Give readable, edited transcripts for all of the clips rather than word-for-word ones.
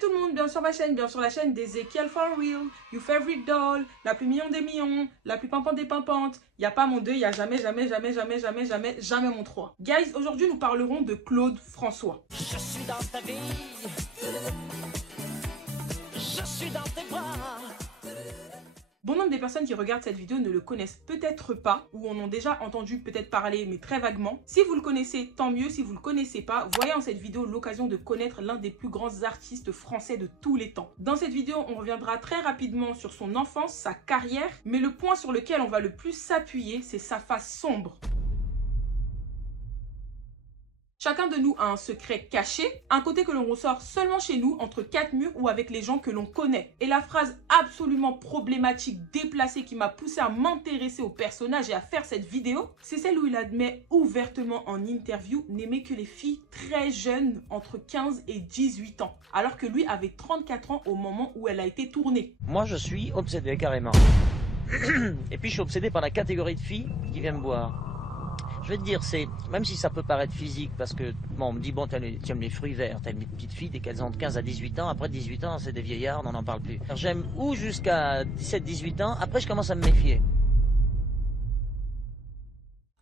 Salut tout le monde, bienvenue sur ma chaîne, bienvenue sur la chaîne d'Ezekiel For Real, your favorite doll, la plus mignonne des mignons, la plus pimpante des pimpantes. Il n'y a pas mon 2, il n'y a jamais mon 3. Guys, aujourd'hui nous parlerons de Claude François. Je suis dans ta vie, je suis dans tes bras. Bon nombre des personnes qui regardent cette vidéo ne le connaissent peut-être pas ou en ont déjà entendu peut-être parler mais très vaguement. Si vous le connaissez, tant mieux. Si vous le connaissez pas, voyez en cette vidéo l'occasion de connaître l'un des plus grands artistes français de tous les temps. Dans cette vidéo, on reviendra très rapidement sur son enfance, sa carrière, mais le point sur lequel on va le plus s'appuyer, c'est sa face sombre. Chacun de nous a un secret caché, un côté que l'on ressort seulement chez nous, entre quatre murs ou avec les gens que l'on connaît. Et la phrase absolument problématique, déplacée qui m'a poussé à m'intéresser au personnage et à faire cette vidéo, c'est celle où il admet ouvertement en interview n'aimer que les filles très jeunes, entre 15 et 18 ans, alors que lui avait 34 ans au moment où elle a été tournée. Moi je suis obsédé carrément. Et puis je suis obsédé par la catégorie de filles qui viennent me voir. Je vais te dire, c'est, même si ça peut paraître physique, parce que, bon, on me dit, bon, tu aimes les fruits verts, t'aimes les petites filles dès qu'elles ont de 15 à 18 ans, après 18 ans, c'est des vieillards, on n'en parle plus. J'aime ou jusqu'à 17-18 ans, après je commence à me méfier.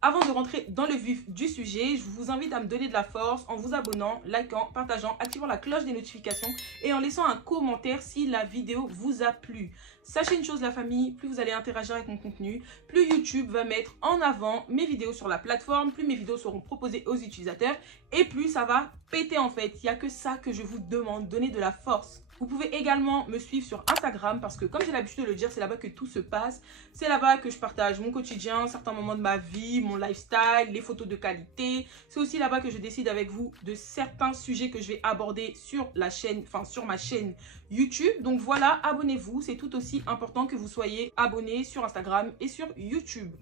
Avant de rentrer dans le vif du sujet, je vous invite à me donner de la force en vous abonnant, likant, partageant, activant la cloche des notifications et en laissant un commentaire si la vidéo vous a plu. Sachez une chose la famille, plus vous allez interagir avec mon contenu, plus YouTube va mettre en avant mes vidéos sur la plateforme, plus mes vidéos seront proposées aux utilisateurs et plus ça va péter en fait. Il n'y a que ça que je vous demande, donnez de la force. Vous pouvez également me suivre sur Instagram parce que comme j'ai l'habitude de le dire, c'est là-bas que tout se passe. C'est là-bas que je partage mon quotidien, certains moments de ma vie, mon lifestyle, les photos de qualité. C'est aussi là-bas que je décide avec vous de certains sujets que je vais aborder sur la chaîne, sur ma chaîne YouTube. Donc voilà, abonnez-vous. C'est tout aussi important que vous soyez abonnés sur Instagram et sur YouTube.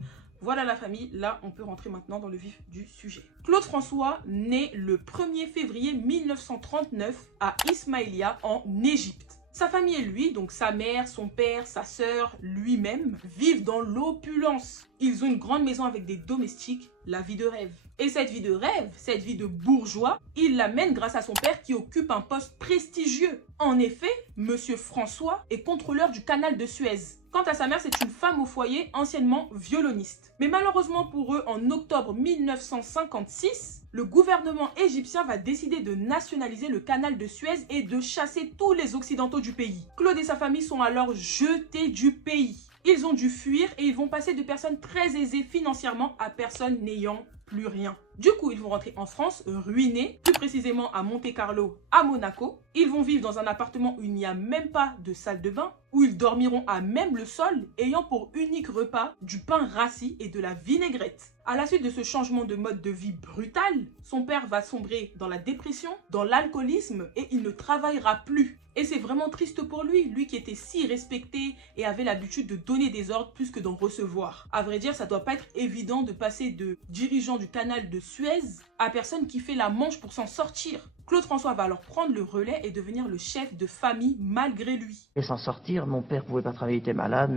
Voilà la famille, là on peut rentrer maintenant dans le vif du sujet. Claude François naît le 1er février 1939 à Ismaïlia en Égypte. Sa famille et lui, donc sa mère, son père, sa sœur, lui-même, vivent dans l'opulence. Ils ont une grande maison avec des domestiques, la vie de rêve. Et cette vie de rêve, cette vie de bourgeois, il la mène grâce à son père qui occupe un poste prestigieux. En effet, Monsieur François est contrôleur du canal de Suez. Quant à sa mère, c'est une femme au foyer, anciennement violoniste. Mais malheureusement pour eux, en octobre 1956, le gouvernement égyptien va décider de nationaliser le canal de Suez et de chasser tous les occidentaux du pays. Claude et sa famille sont alors jetés du pays. Ils ont dû fuir et ils vont passer de personnes très aisées financièrement à personnes n'ayant plus rien. Du coup, ils vont rentrer en France, ruinés, plus précisément à Monte-Carlo, à Monaco. Ils vont vivre dans un appartement où il n'y a même pas de salle de bain, où ils dormiront à même le sol, ayant pour unique repas du pain rassis et de la vinaigrette. À la suite de ce changement de mode de vie brutal, son père va sombrer dans la dépression, dans l'alcoolisme et il ne travaillera plus. Et c'est vraiment triste pour lui, lui qui était si respecté et avait l'habitude de donner des ordres plus que d'en recevoir. À vrai dire, ça doit pas être évident de passer de dirigeant du canal de Suez à personne qui fait la manche pour s'en sortir. Claude François va alors prendre le relais et devenir le chef de famille malgré lui. Et s'en sortir, mon père pouvait pas travailler, il était malade,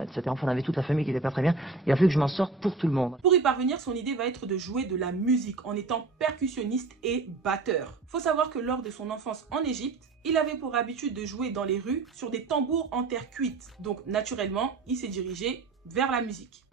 etc. Enfin, on avait toute la famille qui était pas très bien. Il a fallu que je m'en sorte pour tout le monde. Pour y parvenir, son idée va être de jouer de la musique en étant percussionniste et batteur. Faut savoir que lors de son enfance en Égypte, il avait pour habitude de jouer dans les rues sur des tambours en terre cuite. Donc naturellement, il s'est dirigé vers la musique.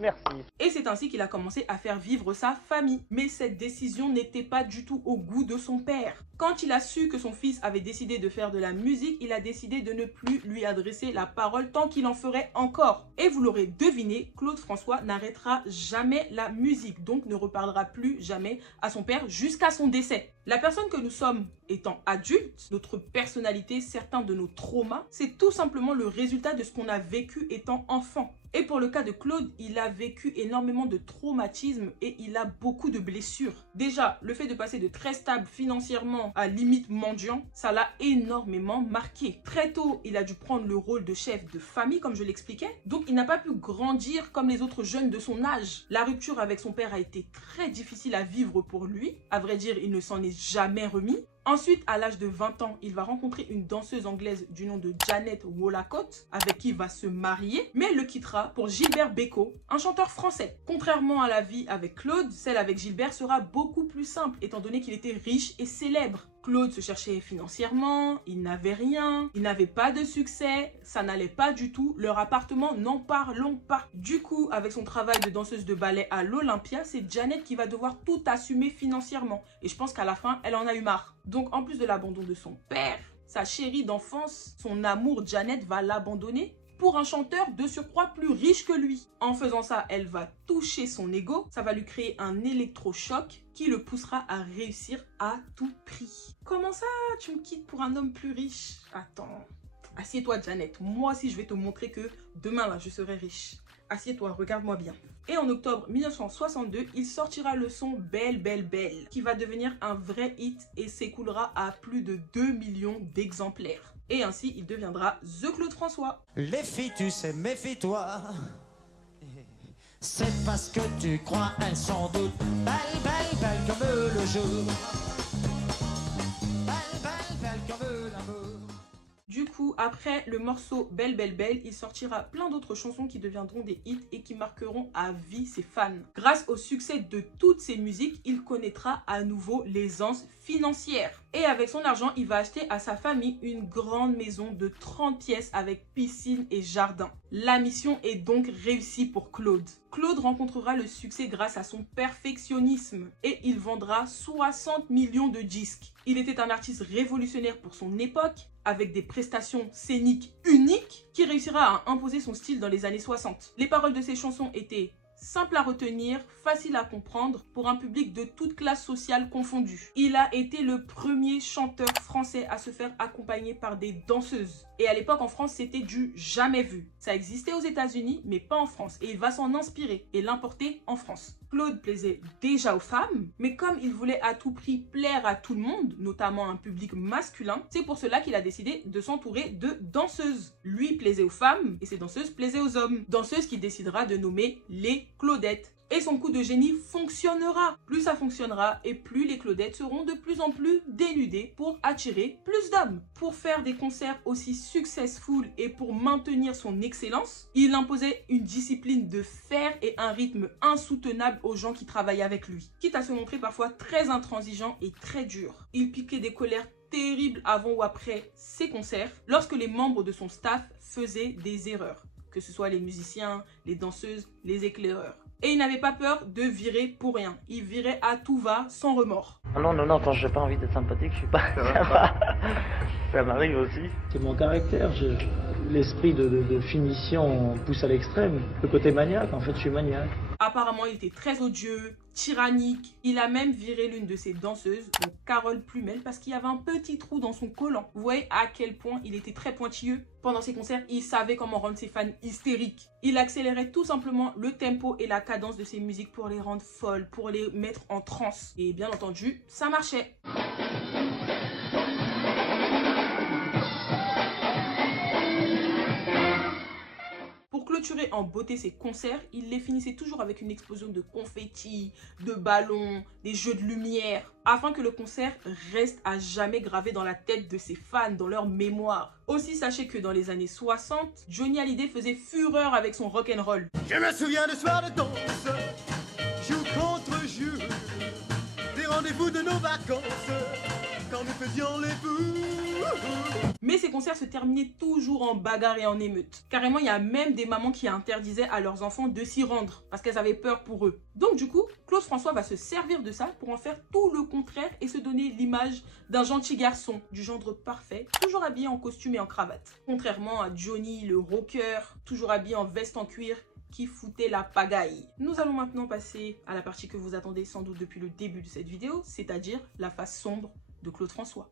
Merci. Et c'est ainsi qu'il a commencé à faire vivre sa famille. Mais cette décision n'était pas du tout au goût de son père. Quand il a su que son fils avait décidé de faire de la musique, il a décidé de ne plus lui adresser la parole tant qu'il en ferait encore. Et vous l'aurez deviné, Claude François n'arrêtera jamais la musique, donc ne reparlera plus jamais à son père jusqu'à son décès. La personne que nous sommes étant adultes, notre personnalité, certains de nos traumas, c'est tout simplement le résultat de ce qu'on a vécu étant enfant. Et pour le cas de Claude, il a vécu énormément de traumatismes et il a beaucoup de blessures. Déjà, le fait de passer de très stable financièrement à limite mendiant, ça l'a énormément marqué. Très tôt, il a dû prendre le rôle de chef de famille, comme je l'expliquais. Donc, il n'a pas pu grandir comme les autres jeunes de son âge. La rupture avec son père a été très difficile à vivre pour lui. À vrai dire, il ne s'en est jamais remis. Ensuite, à l'âge de 20 ans, il va rencontrer une danseuse anglaise du nom de Janet Wollacott, avec qui il va se marier, mais elle le quittera pour Gilbert Bécaud, un chanteur français. Contrairement à la vie avec Claude, celle avec Gilbert sera beaucoup plus simple, étant donné qu'il était riche et célèbre. Claude se cherchait financièrement, il n'avait rien, il n'avait pas de succès, ça n'allait pas du tout, leur appartement, n'en parlons pas. Du coup, avec son travail de danseuse de ballet à l'Olympia, c'est Janet qui va devoir tout assumer financièrement. Et je pense qu'à la fin, elle en a eu marre. Donc en plus de l'abandon de son père, sa chérie d'enfance, son amour Janet va l'abandonner pour un chanteur de surcroît plus riche que lui. En faisant ça, elle va toucher son ego, ça va lui créer un électrochoc qui le poussera à réussir à tout prix. Comment ça, tu me quittes pour un homme plus riche? Attends, assieds-toi Janet, moi aussi je vais te montrer que demain là je serai riche. Assieds-toi, regarde-moi bien. Et en octobre 1962, il sortira le son Belle, Belle, Belle, qui va devenir un vrai hit et s'écoulera à plus de 2 millions d'exemplaires. Et ainsi, il deviendra The Claude François. Les filles, tu sais, méfie-toi. C'est parce que tu crois, elles sont doute. Belle, belle, belle comme le jour. Belle, belle, belle comme l'amour. Du coup, après le morceau Belle Belle Belle, il sortira plein d'autres chansons qui deviendront des hits et qui marqueront à vie ses fans. Grâce au succès de toutes ces musiques, il connaîtra à nouveau l'aisance financière. Et avec son argent, il va acheter à sa famille une grande maison de 30 pièces avec piscine et jardin. La mission est donc réussie pour Claude. Claude rencontrera le succès grâce à son perfectionnisme et il vendra 60 millions de disques. Il était un artiste révolutionnaire pour son époque, avec des prestations scéniques uniques, qui réussira à imposer son style dans les années 60. Les paroles de ses chansons étaient simples à retenir, faciles à comprendre pour un public de toute classe sociale confondue. Il a été le premier chanteur français à se faire accompagner par des danseuses. Et à l'époque en France, c'était du jamais vu. Ça existait aux États-Unis, mais pas en France. Et il va s'en inspirer et l'importer en France. Claude plaisait déjà aux femmes, mais comme il voulait à tout prix plaire à tout le monde, notamment un public masculin, c'est pour cela qu'il a décidé de s'entourer de danseuses. Lui plaisait aux femmes et ses danseuses plaisaient aux hommes. Danseuses qu'il décidera de nommer les Claudettes. Et son coup de génie fonctionnera. Plus ça fonctionnera et plus les Claudettes seront de plus en plus dénudées pour attirer plus d'hommes. Pour faire des concerts aussi successful et pour maintenir son excellence, il imposait une discipline de fer et un rythme insoutenable aux gens qui travaillaient avec lui. Quitte à se montrer parfois très intransigeant et très dur. Il piquait des colères terribles avant ou après ses concerts lorsque les membres de son staff faisaient des erreurs. Que ce soit les musiciens, les danseuses, les éclaireurs. Et il n'avait pas peur de virer pour rien. Il virait à tout va, sans remords. Non, quand j'ai pas envie d'être sympathique, je suis pas sympa. Ça m'arrive aussi. C'est mon caractère. L'esprit de finition pousse à l'extrême. Le côté maniaque, en fait, je suis maniaque. Apparemment, il était très odieux, tyrannique. Il a même viré l'une de ses danseuses, donc Carole Plumel, parce qu'il y avait un petit trou dans son collant. Vous voyez à quel point il était très pointilleux. Pendant ses concerts, il savait comment rendre ses fans hystériques. Il accélérait tout simplement le tempo et la cadence de ses musiques pour les rendre folles, pour les mettre en transe. Et bien entendu, ça marchait. Pour clôturer en beauté ses concerts, il les finissait toujours avec une explosion de confettis, de ballons, des jeux de lumière, afin que le concert reste à jamais gravé dans la tête de ses fans, dans leur mémoire. Aussi, sachez que dans les années 60, Johnny Hallyday faisait fureur avec son rock'n'roll. Je me souviens de soirs de danse, jour contre jour, des rendez-vous de nos vacances, quand nous faisions les fous. Mais ces concerts se terminaient toujours en bagarre et en émeute. Carrément, il y a même des mamans qui interdisaient à leurs enfants de s'y rendre parce qu'elles avaient peur pour eux. Donc du coup, Claude François va se servir de ça pour en faire tout le contraire et se donner l'image d'un gentil garçon, du gendre parfait, toujours habillé en costume et en cravate. Contrairement à Johnny, le rocker, toujours habillé en veste en cuir, qui foutait la pagaille. Nous allons maintenant passer à la partie que vous attendez sans doute depuis le début de cette vidéo, c'est-à-dire la face sombre de Claude François.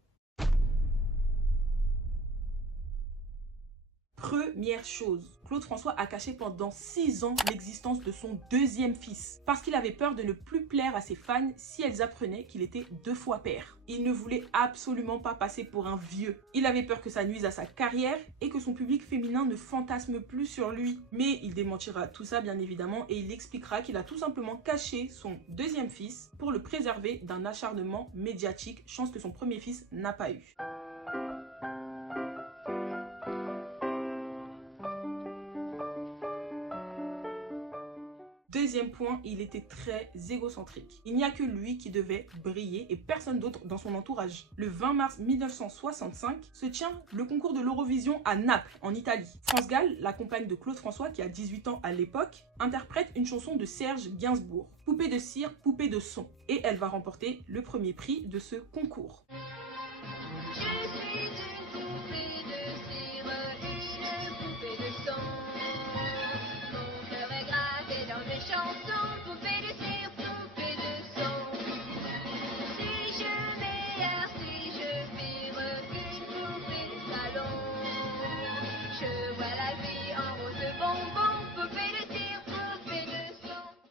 Première chose, Claude François a caché pendant 6 ans l'existence de son deuxième fils parce qu'il avait peur de ne plus plaire à ses fans si elles apprenaient qu'il était 2 fois père. Il ne voulait absolument pas passer pour un vieux. Il avait peur que ça nuise à sa carrière et que son public féminin ne fantasme plus sur lui. Mais il démentira tout ça bien évidemment et il expliquera qu'il a tout simplement caché son deuxième fils pour le préserver d'un acharnement médiatique, chance que son premier fils n'a pas eu. Deuxième point, il était très égocentrique. Il n'y a que lui qui devait briller et personne d'autre dans son entourage. Le 20 mars 1965 se tient le concours de l'Eurovision à Naples, en Italie. France Gall, la compagne de Claude François, qui a 18 ans à l'époque, interprète une chanson de Serge Gainsbourg, Poupée de cire, poupée de son. Et elle va remporter le premier prix de ce concours.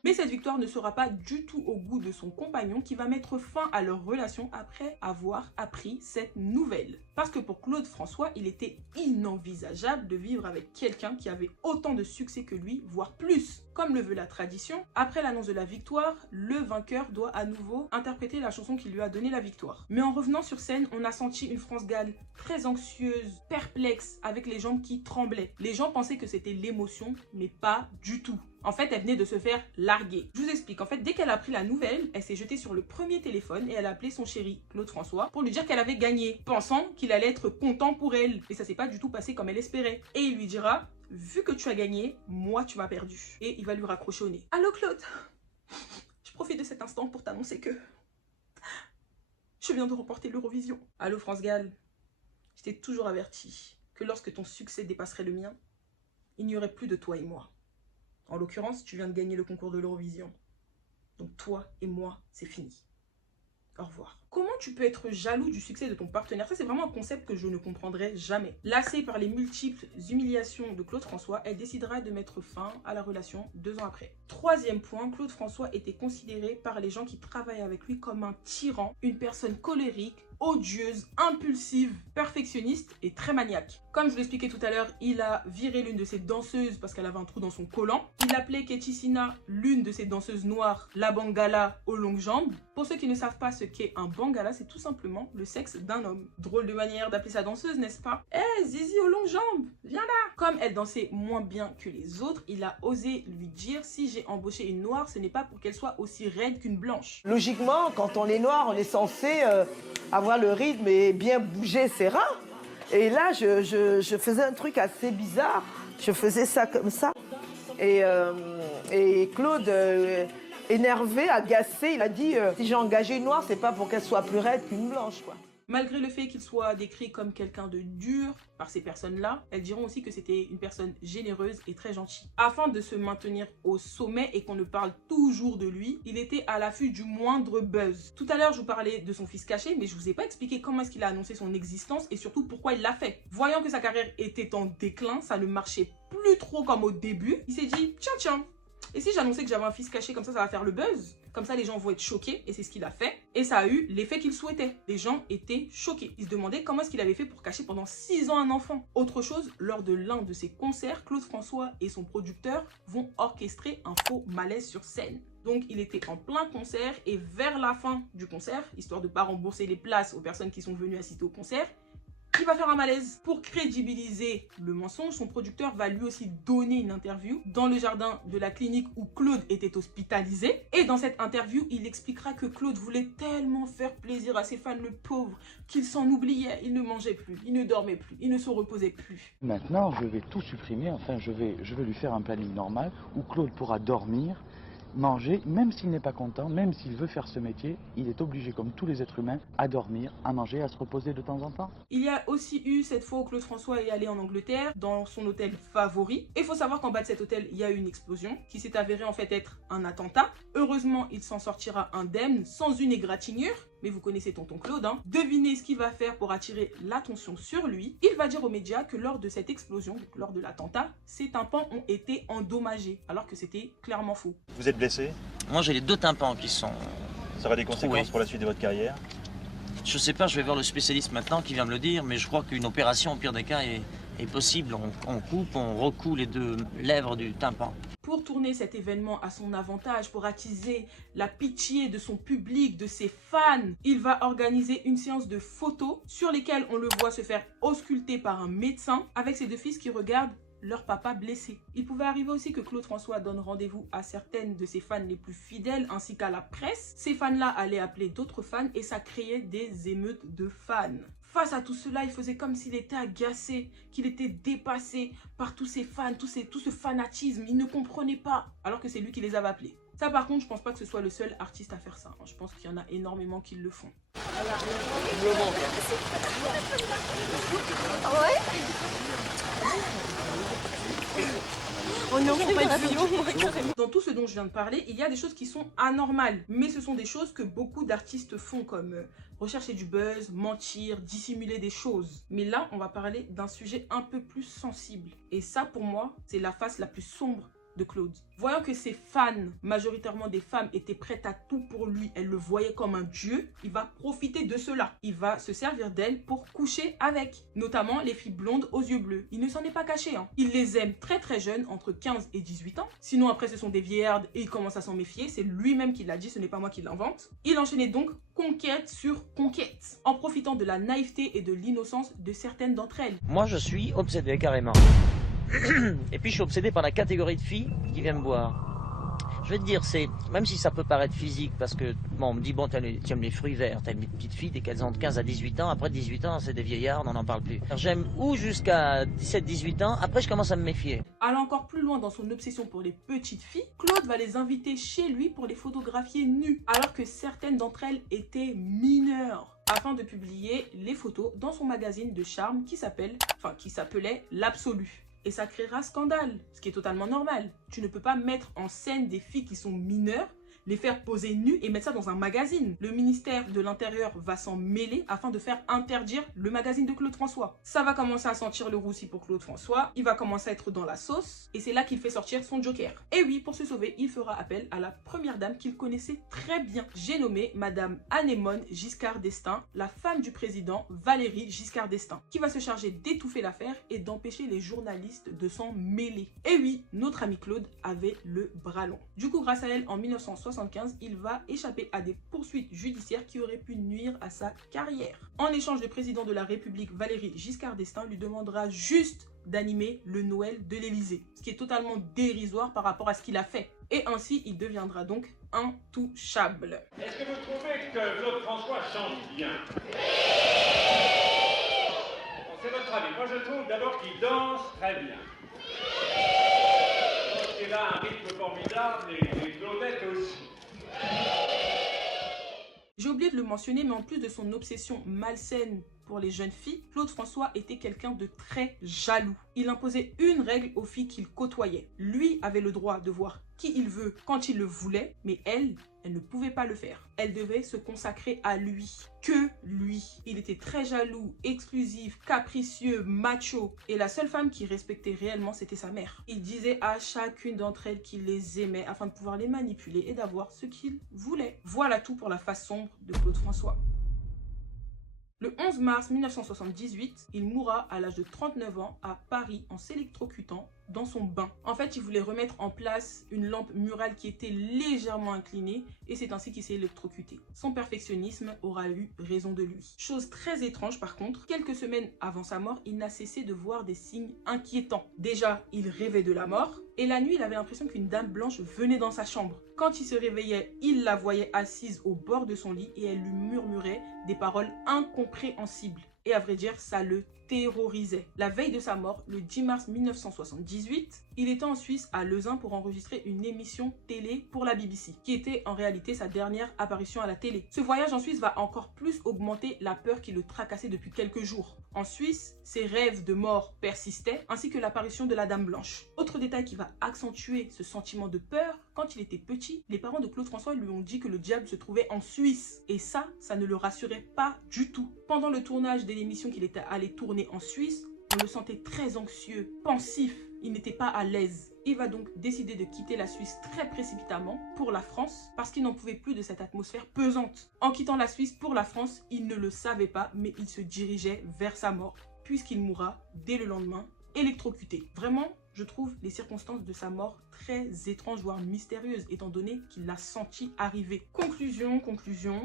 Mais cette victoire ne sera pas du tout au goût de son compagnon qui va mettre fin à leur relation après avoir appris cette nouvelle. Parce que pour Claude François, il était inenvisageable de vivre avec quelqu'un qui avait autant de succès que lui, voire plus. Comme le veut la tradition, après l'annonce de la victoire, le vainqueur doit à nouveau interpréter la chanson qui lui a donné la victoire. Mais en revenant sur scène, on a senti une France Gall très anxieuse, perplexe, avec les jambes qui tremblaient. Les gens pensaient que c'était l'émotion, mais pas du tout. En fait, elle venait de se faire larguer. Je vous explique. En fait, dès qu'elle a appris la nouvelle, elle s'est jetée sur le premier téléphone et elle a appelé son chéri, Claude François, pour lui dire qu'elle avait gagné, pensant qu'il allait être content pour elle. Et ça s'est pas du tout passé comme elle espérait. Et il lui dira, vu que tu as gagné, moi tu m'as perdu. Et il va lui raccrocher au nez. Allô Claude, je profite de cet instant pour t'annoncer que je viens de remporter l'Eurovision. Allô France Gall, je t'ai toujours averti que lorsque ton succès dépasserait le mien, il n'y aurait plus de toi et moi. En l'occurrence, tu viens de gagner le concours de l'Eurovision. Donc toi et moi, c'est fini. Au revoir. Comment tu peux être jaloux du succès de ton partenaire? Ça, c'est vraiment un concept que je ne comprendrai jamais. Lassée par les multiples humiliations de Claude François, elle décidera de mettre fin à la relation 2 ans après. Troisième point, Claude François était considéré par les gens qui travaillent avec lui comme un tyran, une personne colérique, odieuse, impulsive, perfectionniste et très maniaque. Comme je vous l'expliquais tout à l'heure, il a viré l'une de ses danseuses parce qu'elle avait un trou dans son collant. Il appelait Ketty Sina, l'une de ses danseuses noires, la bangala aux longues jambes. Pour ceux qui ne savent pas ce qu'est un bangala, c'est tout simplement le sexe d'un homme. Drôle de manière d'appeler sa danseuse, n'est-ce pas? Eh, Zizi aux longues jambes, viens là! Comme elle dansait moins bien que les autres, il a osé lui dire, si j'ai embauché une noire, ce n'est pas pour qu'elle soit aussi raide qu'une blanche. Logiquement, quand on est noir, on est censé avoir le rythme et bien bouger ses reins. Et là, je faisais un truc assez bizarre. Je faisais ça comme ça. Et Claude, énervé, agacé, il a dit si j'ai engagé une noire, c'est pas pour qu'elle soit plus raide qu'une blanche, quoi. Malgré le fait qu'il soit décrit comme quelqu'un de dur par ces personnes-là, elles diront aussi que c'était une personne généreuse et très gentille. Afin de se maintenir au sommet et qu'on ne parle toujours de lui, il était à l'affût du moindre buzz. Tout à l'heure, je vous parlais de son fils caché, mais je vous ai pas expliqué comment est-ce qu'il a annoncé son existence et surtout pourquoi il l'a fait. Voyant que sa carrière était en déclin, ça ne marchait plus trop comme au début, il s'est dit tiens, et si j'annonçais que j'avais un fils caché, comme ça va faire le buzz. Comme ça, les gens vont être choqués, et c'est ce qu'il a fait. Et ça a eu l'effet qu'il souhaitait. Les gens étaient choqués. Ils se demandaient comment est-ce qu'il avait fait pour cacher pendant 6 ans un enfant. Autre chose, lors de l'un de ses concerts, Claude François et son producteur vont orchestrer un faux malaise sur scène. Donc, il était en plein concert, et vers la fin du concert, histoire de ne pas rembourser les places aux personnes qui sont venues assister au concert, il va faire un malaise. Pour crédibiliser le mensonge, son producteur va lui aussi donner une interview dans le jardin de la clinique où Claude était hospitalisé. Et dans cette interview, il expliquera que Claude voulait tellement faire plaisir à ses fans, le pauvre, qu'il s'en oubliait. Il ne mangeait plus, il ne dormait plus, il ne se reposait plus. Maintenant, je vais tout supprimer. Enfin, je vais lui faire un planning normal où Claude pourra dormir, manger, même s'il n'est pas content, même s'il veut faire ce métier, il est obligé, comme tous les êtres humains, à dormir, à manger, à se reposer de temps en temps. Il y a aussi eu cette fois où Claude François est allé en Angleterre, dans son hôtel favori. Et il faut savoir qu'en bas de cet hôtel, il y a eu une explosion qui s'est avérée en fait être un attentat. Heureusement, il s'en sortira indemne, sans une égratignure. mais vous connaissez tonton Claude, hein. Devinez ce qu'il va faire pour attirer l'attention sur lui. Il va dire aux médias que lors de cette explosion, donc lors de l'attentat, ses tympans ont été endommagés, alors que c'était clairement faux. Vous êtes blessé? Moi, j'ai les 2 tympans qui sont... Ça aura des conséquences troués. pour la suite de votre carrière? Je sais pas, je vais voir le spécialiste maintenant qui vient me le dire, mais je crois qu'une opération, au pire des cas, est possible. On coupe, on recoue les 2 lèvres du tympan. Pour tourner cet événement à son avantage, pour attiser la pitié de son public, de ses fans, il va organiser une séance de photos sur lesquelles on le voit se faire ausculter par un médecin avec ses 2 fils qui regardent leur papa blessé. Il pouvait arriver aussi que Claude François donne rendez-vous à certaines de ses fans les plus fidèles ainsi qu'à la presse. Ces fans-là allaient appeler d'autres fans et ça créait des émeutes de fans. Face à tout cela, il faisait comme s'il était agacé, qu'il était dépassé par tous ses fans, tout ce fanatisme. Il ne comprenait pas, alors que c'est lui qui les avait appelés. Ça par contre, je pense pas que ce soit le seul artiste à faire ça. Je pense qu'il y en a énormément qui le font. Dans tout ce dont je viens de parler, il y a des choses qui sont anormales. Mais ce sont des choses que beaucoup d'artistes font, comme rechercher du buzz, mentir, dissimuler des choses. Mais là, on va parler d'un sujet un peu plus sensible. Et ça, pour moi, c'est la face la plus sombre de Claude. Voyant que ses fans, majoritairement des femmes, étaient prêtes à tout pour lui, elles le voyaient comme un dieu, il va profiter de cela. Il va se servir d'elles pour coucher avec, notamment les filles blondes aux yeux bleus. Il ne s'en est pas caché, hein. Il les aime très très jeunes, entre 15 et 18 ans. Sinon après ce sont des vieillardes et il commence à s'en méfier. C'est lui-même qui l'a dit, ce n'est pas moi qui l'invente. Il enchaînait donc conquête sur conquête, en profitant de la naïveté et de l'innocence de certaines d'entre elles. Moi, je suis obsédé, carrément. Et puis je suis obsédé par la catégorie de filles qui viennent me voir. Je vais te dire, c'est, même si ça peut paraître physique, parce que, bon, on me dit, bon, tu aimes les fruits verts, t'aimes les petites filles dès qu'elles ont de 15 à 18 ans, après 18 ans, c'est des vieillards, on n'en parle plus. J'aime ou jusqu'à 17-18 ans, après je commence à me méfier. Allant encore plus loin dans son obsession pour les petites filles, Claude va les inviter chez lui pour les photographier nues, alors que certaines d'entre elles étaient mineures, afin de publier les photos dans son magazine de charme qui s'appelait L'Absolu. Et ça créera scandale, ce qui est totalement normal. Tu ne peux pas mettre en scène des filles qui sont mineures, les faire poser nues et mettre ça dans un magazine. Le ministère de l'Intérieur va s'en mêler afin de faire interdire le magazine de Claude François. Ça va commencer à sentir le roussi pour Claude François, il va commencer à être dans la sauce et c'est là qu'il fait sortir son joker. Et oui, pour se sauver, il fera appel à la première dame qu'il connaissait très bien. J'ai nommé Madame Anémone Giscard d'Estaing, la femme du président Valéry Giscard d'Estaing, qui va se charger d'étouffer l'affaire et d'empêcher les journalistes de s'en mêler. Et oui, notre ami Claude avait le bras long. Du coup, grâce à elle, en 1975, il va échapper à des poursuites judiciaires qui auraient pu nuire à sa carrière. En échange, le président de la République, Valéry Giscard d'Estaing, lui demandera juste d'animer le Noël de l'Élysée, ce qui est totalement dérisoire par rapport à ce qu'il a fait. Et ainsi, il deviendra donc intouchable. Est-ce que vous trouvez que Claude François chante bien? C'est votre avis. Moi, je trouve d'abord qu'il danse très bien. Je pense qu'il a un rythme formidable et Claudette aussi. J'ai oublié de le mentionner, mais en plus de son obsession malsaine pour les jeunes filles, Claude François était quelqu'un de très jaloux. Il imposait une règle aux filles qu'il côtoyait. Lui avait le droit de voir qui il veut quand il le voulait, mais elle ne pouvait pas le faire. Elle devait se consacrer à lui, que lui. Il était très jaloux, exclusif, capricieux, macho. Et la seule femme qu'il respectait réellement, c'était sa mère. Il disait à chacune d'entre elles qu'il les aimait afin de pouvoir les manipuler et d'avoir ce qu'il voulait. Voilà tout pour la face sombre de Claude François. Le 11 mars 1978, il mourra à l'âge de 39 ans à Paris en s'électrocutant dans son bain. En fait, il voulait remettre en place une lampe murale qui était légèrement inclinée et c'est ainsi qu'il s'est électrocuté. Son perfectionnisme aura eu raison de lui. Chose très étrange par contre, quelques semaines avant sa mort, il n'a cessé de voir des signes inquiétants. Déjà, il rêvait de la mort et la nuit, il avait l'impression qu'une dame blanche venait dans sa chambre. Quand il se réveillait, il la voyait assise au bord de son lit et elle lui murmurait des paroles incompréhensibles. Et à vrai dire, ça le terrorisait. La veille de sa mort, le 10 mars 1978, il était en Suisse à Lausanne pour enregistrer une émission télé pour la BBC, qui était en réalité sa dernière apparition à la télé. Ce voyage en Suisse va encore plus augmenter la peur qui le tracassait depuis quelques jours. En Suisse, ses rêves de mort persistaient, ainsi que l'apparition de la Dame Blanche. Autre détail qui va accentuer ce sentiment de peur, quand il était petit, les parents de Claude François lui ont dit que le diable se trouvait en Suisse. Et ça ne le rassurait pas du tout. Pendant le tournage de l'émission qu'il était allé tourner en Suisse, on le sentait très anxieux, pensif. Il n'était pas à l'aise. Il va donc décider de quitter la Suisse très précipitamment pour la France parce qu'il n'en pouvait plus de cette atmosphère pesante. En quittant la Suisse pour la France, il ne le savait pas, mais il se dirigeait vers sa mort puisqu'il mourra dès le lendemain, électrocuté. Vraiment, je trouve les circonstances de sa mort très étranges, voire mystérieuses, étant donné qu'il l'a senti arriver. Conclusion,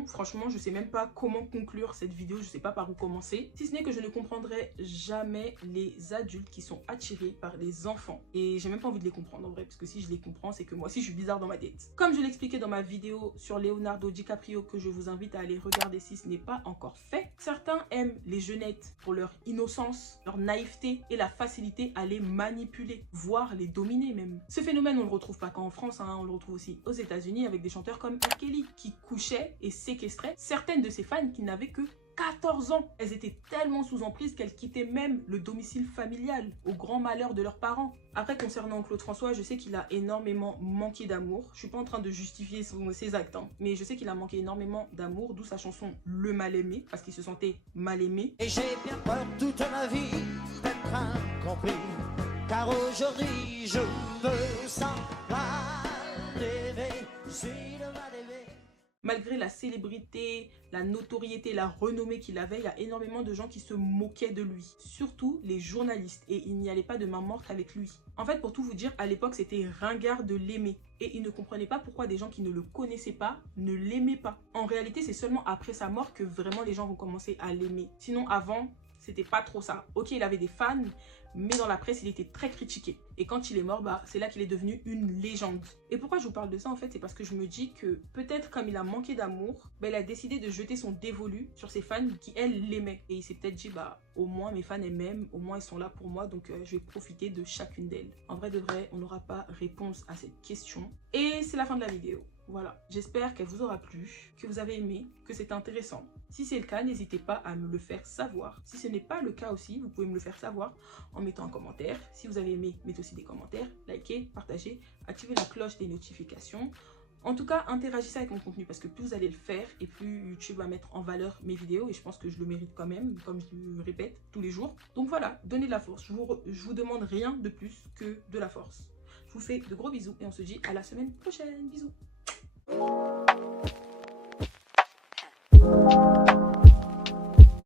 franchement, je sais même pas comment conclure cette vidéo, je sais pas par où commencer, si ce n'est que je ne comprendrai jamais les adultes qui sont attirés par les enfants. Et j'ai même pas envie de les comprendre en vrai, parce que si je les comprends, c'est que moi aussi je suis bizarre dans ma tête. Comme je l'expliquais dans ma vidéo sur Leonardo DiCaprio, que je vous invite à aller regarder si ce n'est pas encore fait, certains aiment les jeunettes pour leur innocence, leur naïveté et la facilité à les manipuler, voire les dominer même. Ce phénomène, on le retrouve pas qu'en France, on le retrouve aussi aux États-Unis avec des chanteurs comme R. Kelly qui couchaient et séquestraient certaines de ses fans qui n'avaient que 14 ans. Elles étaient tellement sous emprise qu'elles quittaient même le domicile familial, au grand malheur de leurs parents. Après, concernant Claude François, je sais qu'il a énormément manqué d'amour. Je suis pas en train de justifier ses actes, mais je sais qu'il a manqué énormément d'amour, d'où sa chanson Le Mal Aimé, parce qu'il se sentait mal aimé. Et j'ai bien peur toute ma vie d'être incompris, car aujourd'hui je me sens mal aimé, je suis le mal aimé. Malgré la célébrité, la notoriété, la renommée qu'il avait, il y a énormément de gens qui se moquaient de lui. Surtout les journalistes, et il n'y allait pas de main morte avec lui. En fait, pour tout vous dire, à l'époque, c'était ringard de l'aimer. Et il ne comprenait pas pourquoi des gens qui ne le connaissaient pas ne l'aimaient pas. En réalité, c'est seulement après sa mort que vraiment les gens vont commencer à l'aimer. Sinon, avant, c'était pas trop ça. Ok, il avait des fans, mais dans la presse, il était très critiqué. Et quand il est mort, c'est là qu'il est devenu une légende. Et pourquoi je vous parle de ça en fait, c'est parce que je me dis que peut-être comme il a manqué d'amour, il a décidé de jeter son dévolu sur ses fans qui, elles, l'aimaient. Et il s'est peut-être dit, au moins mes fans elles m'aiment, au moins ils sont là pour moi, donc je vais profiter de chacune d'elles. En vrai de vrai, on n'aura pas réponse à cette question. Et c'est la fin de la vidéo. Voilà, j'espère qu'elle vous aura plu, que vous avez aimé, que c'était intéressant. Si c'est le cas, n'hésitez pas à me le faire savoir. Si ce n'est pas le cas aussi, vous pouvez me le faire savoir en mettant un commentaire. Si vous avez aimé, mettez aussi des commentaires, likez, partagez, activez la cloche des notifications. En tout cas, interagissez avec mon contenu parce que plus vous allez le faire et plus YouTube va mettre en valeur mes vidéos et je pense que je le mérite quand même, comme je le répète tous les jours. Donc voilà, donnez de la force. Je vous demande rien de plus que de la force. Je vous fais de gros bisous et on se dit à la semaine prochaine. Bisous.